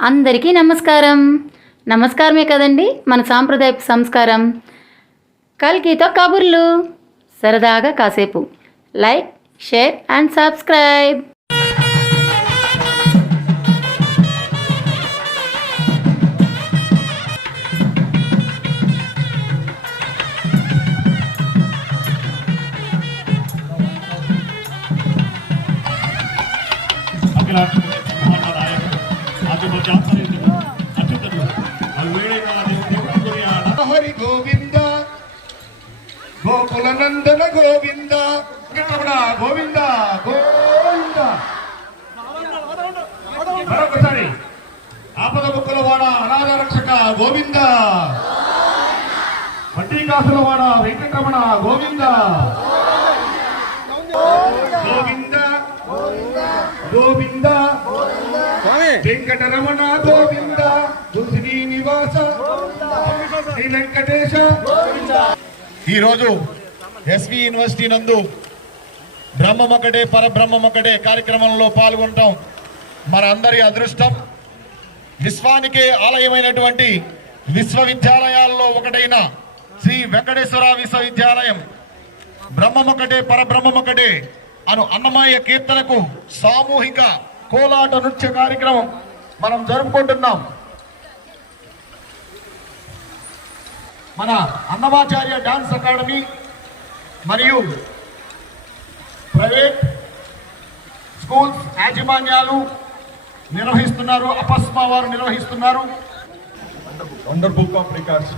అందరికీ నమస్కారం. నమస్కారమే కదండి మన సాంప్రదాయపు సంస్కారం. కల్కితో కబుర్లు. సరదాగా కాసేపు. Like share and subscribe. నందన గోవింద. గోవింద గోవింద. మరొకసారి ఆపద ముక్కుల వాడ అనాథ రక్షక గోవింద. వడ్డీ కాసుల వాడ వెంకటరమణ గోవింద. గోవింద గోవింద. వెంకటరమణ గోవింద. శ్రీనివాస శ్రీ వెంకటేశ. ఈరోజు ఎస్వి యూనివర్సిటీ నందు బ్రహ్మమొకటే పరబ్రహ్మమొకటే కార్యక్రమంలో పాల్గొంటాం మన అందరి అదృష్టం. విశ్వానికే ఆలయమైనటువంటి విశ్వవిద్యాలయాల్లో ఒకటైన శ్రీ వెంకటేశ్వర విశ్వవిద్యాలయం బ్రహ్మమొకటే పరబ్రహ్మమొకటే అను అన్నమయ్య కీర్తనకు సామూహిక కోలాట నృత్య కార్యక్రమం మనం జరుపుకుంటున్నాం. మన అన్నమాచార్య డాన్స్ అకాడమీ మరియు ప్రైవేట్ స్కూల్స్ యాజమాన్యాలు నిర్వహిస్తున్నారు అపస్మా వారు నిర్వహిస్తున్నారు. Wonder book of records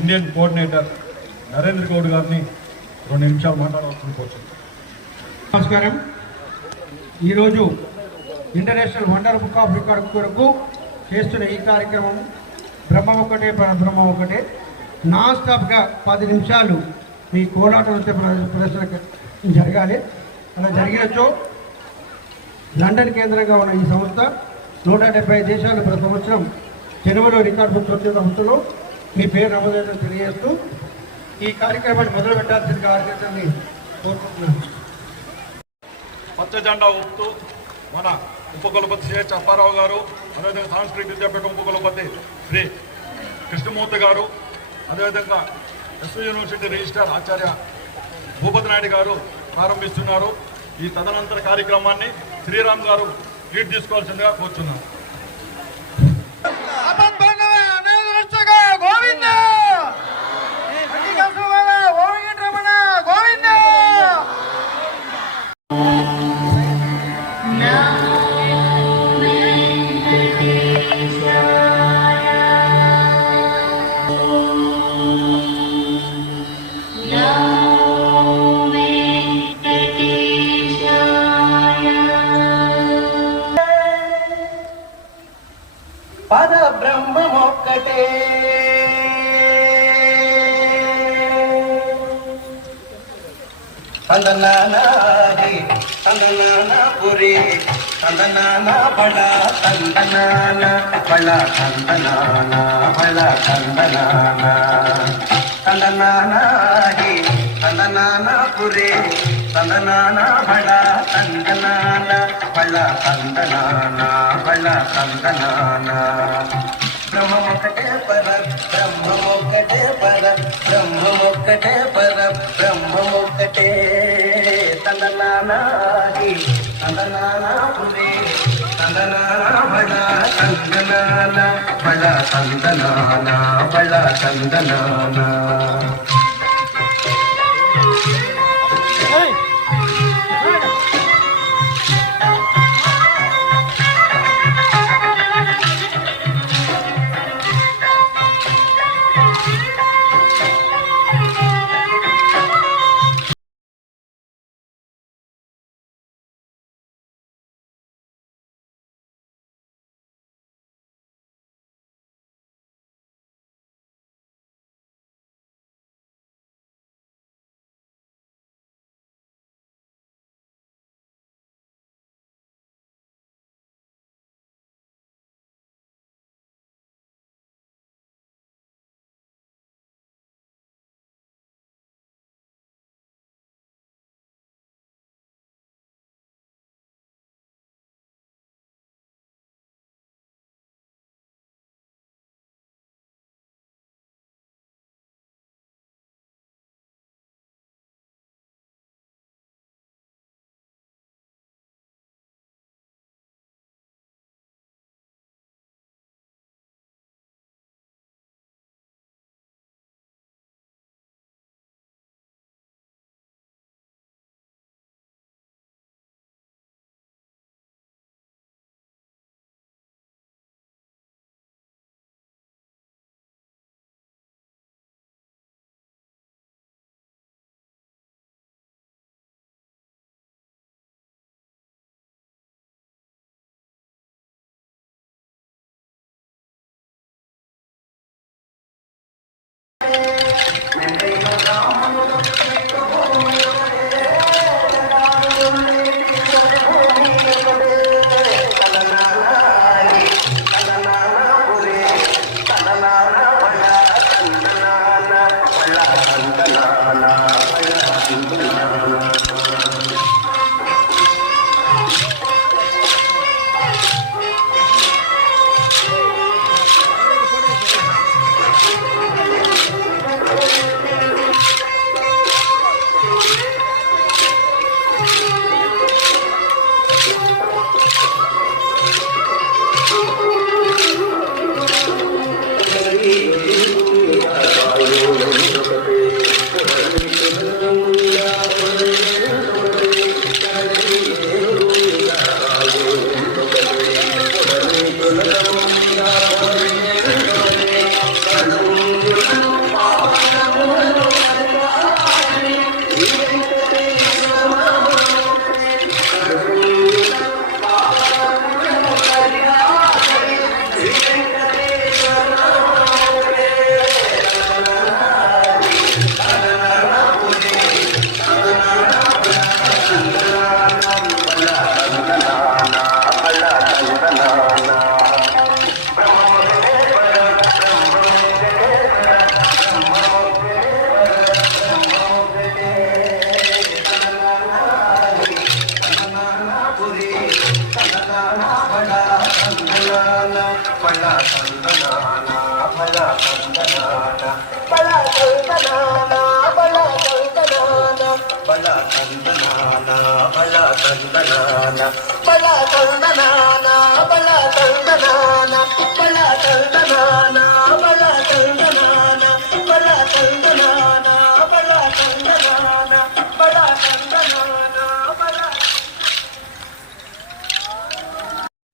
Indian coordinator Narendra Goud గారిని రెండు నిమిషాలు మాట్లాడవలసిన కోరుతున్నాను నమస్కారం. ఈరోజు international wonder book of record కొరకు చేస్తున్న ఈ కార్యక్రమం బ్రహ్మ ఒకటే పరబ్రహ్మ ఒకటే. నాన్ స్టాప్గా పది నిమిషాలు మీ కోలాటం నృత్య ప్రదర్శన జరగాలి. అలా జరిగినచో లండన్ కేంద్రంగా ఉన్న ఈ సంస్థ నూట డెబ్బై దేశాలు ప్రతి సంవత్సరం జనవరిలో రికార్డు బుక్ సంస్థలో మీ పేరు నమోదైన తెలియజేస్తూ ఈ కార్యక్రమాన్ని మొదలు పెట్టాల్సిన కార్యక్రమాన్ని కోరుకుంటున్నాను. పచ్చ జెండా ఊపుతూ మన ఉపకులపతి శ్రీ చప్పారావు గారు అదేవిధంగా సాంస్కృతిక విద్యాపీఠం ఉపకులపతి శ్రీ కృష్ణమూర్తి గారు అదేవిధంగా SV university registrar Acharya Bhupathi Naidu గారు ప్రారంభిస్తున్నారు. ఈ తదనంతర కార్యక్రమాన్ని శ్రీరామ్ గారు లీడ్ తీసుకోవాల్సిందిగా కోరుచున్నాను. తందనానాది తందనానా పురి తందనానా బళ తందనానా బళ తందనానా బళ తందనానా. తందనానాది తందనానా పురి తందనానా బళ తందనానా బళ తందనానా బళ తందనానా. బళ తందనాన బళ తందనాన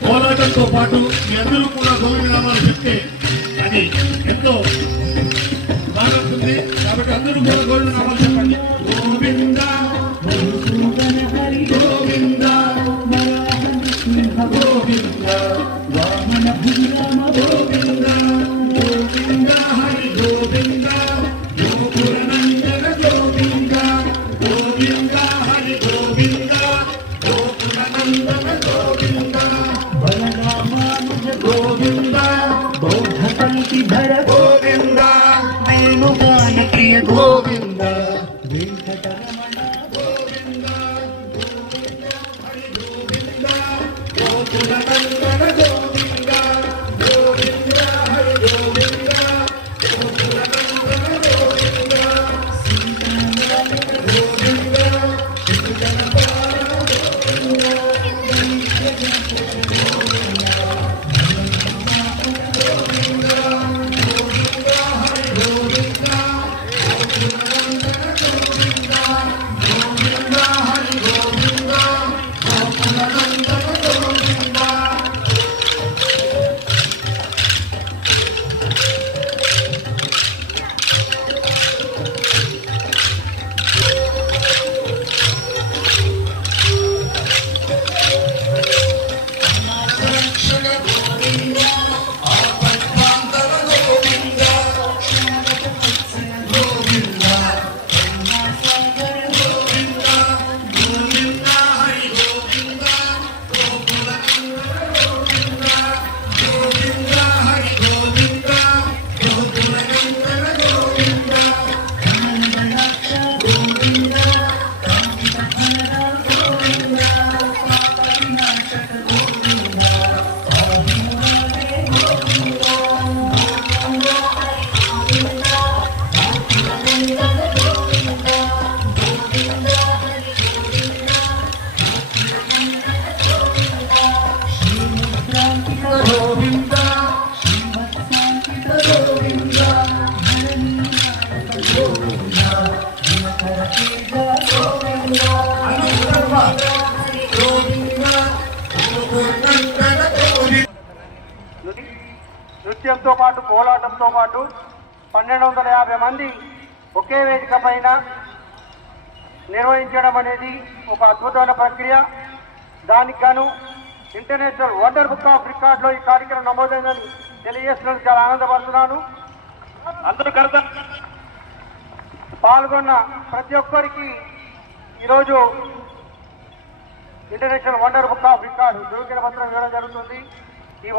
పోరాటంతో పాటు మీ అందరూ కూడా గౌరవ నామాలు చెప్తే అది ఎంతో అందరూ కూడా గోవింద చెప్పండి గోవింద మధుసూదన హరి గోవింద గోవింద. వామన భూరామ గోవింద. వెంకటరమణ నృత్యంతో పాటు పోరాటంతో పాటు పన్నెండు వందల యాభై మంది ఒకే వేదిక పైన నిర్వహించడం అనేది ఒక అద్భుతమైన ప్రక్రియ. దానికి గాను ఇంటర్నేషనల్ వండర్ బుక్ ఆఫ్ రికార్డులో ఈ కార్యక్రమం నమోదైందని తెలియజేసినందుకు చాలా ఆనందపడుతున్నాను. అందరూ కడత పాల్గొన్న ప్రతి ఒక్కరికి ఈరోజు international wonder book of record ధృవీకరణ పత్రం ఇవ్వడం జరుగుతుంది.